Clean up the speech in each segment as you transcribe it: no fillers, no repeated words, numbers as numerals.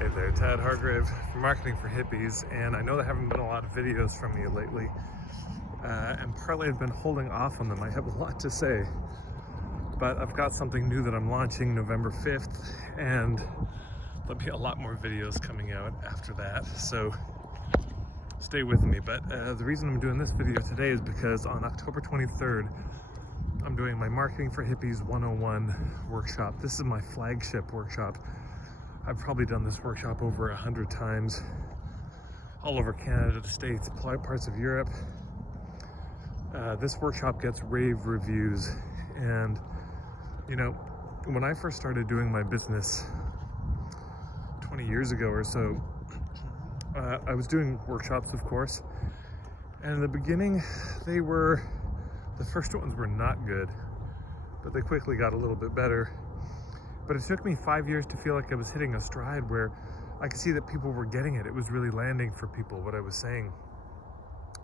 Hey there, Tad Hargrave from Marketing for Hippies, and I know there haven't been a lot of videos from me lately, and partly I've been holding off on them. I have a lot to say, but I've got something new that I'm launching November 5th, and there'll be a lot more videos coming out after that, so stay with me. But the reason I'm doing this video today is because on October 23rd, I'm doing my Marketing for Hippies 101 workshop. This is my flagship workshop. I've probably done this workshop over 100 times, all over Canada, the States, parts of Europe. This workshop gets rave reviews. And, you know, when I first started doing my business 20 years ago or so, I was doing workshops, of course. And in the beginning, the first ones were not good, but they quickly got a little bit better. But it took me 5 years to feel like I was hitting a stride where I could see that people were getting it. It was really landing for people, what I was saying.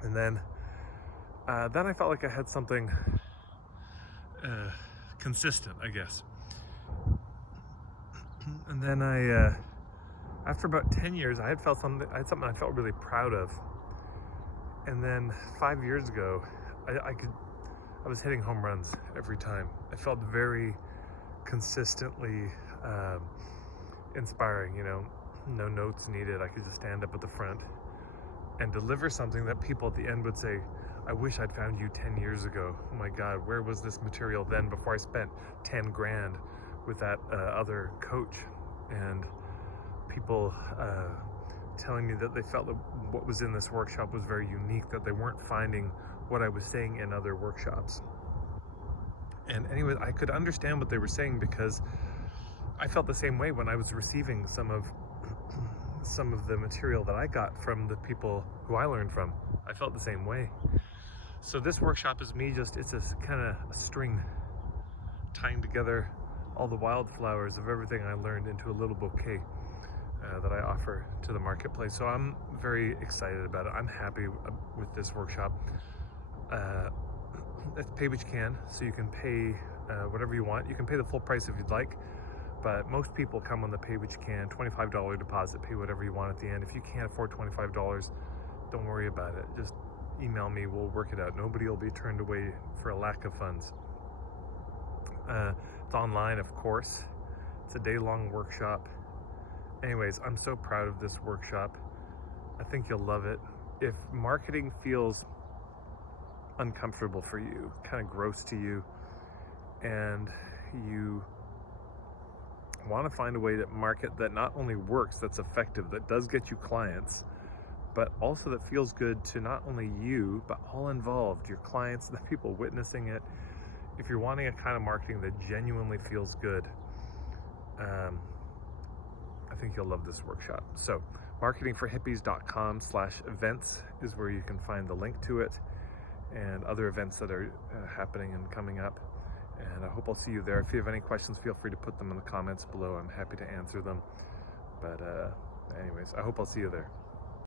And then I felt like I had something consistent, I guess. And then after about 10 years, I had something I felt really proud of. And then 5 years ago, I was hitting home runs every time. I felt very consistently inspiring, you know, no notes needed. I could just stand up at the front and deliver something that people at the end would say, I wish I'd found you 10 years ago. Oh my God, where was this material then before I spent 10 grand with that other coach? And people telling me that they felt that what was in this workshop was very unique, that they weren't finding what I was saying in other workshops. And anyway, I could understand what they were saying because I felt the same way when I was receiving some of the material that I got from the people who I learned from. I felt the same way. So this workshop is me it's a kind of a string tying together all the wildflowers of everything I learned into a little bouquet that I offer to the marketplace. So I'm very excited about it. I'm happy with this workshop. It's pay what you can, so you can pay whatever you want. You can pay the full price if you'd like, but most people come on the pay what you can, $25 deposit, pay whatever you want at the end. If you can't afford $25, don't worry about it. Just email me, we'll work it out. Nobody will be turned away for a lack of funds. It's online, of course. It's a day-long workshop. Anyways, I'm so proud of this workshop. I think you'll love it. If marketing feels uncomfortable for you, kind of gross to you, and you want to find a way to market that not only works, that's effective, that does get you clients, but also that feels good to not only you, but all involved, your clients, the people witnessing it. If you're wanting a kind of marketing that genuinely feels good, I think you'll love this workshop. So marketingforhippies.com/events is where you can find the link to it and other events that are happening and coming up. And I hope I'll see you there. If you have any questions, feel free to put them in the comments below. I'm happy to answer them. But anyways, I hope I'll see you there.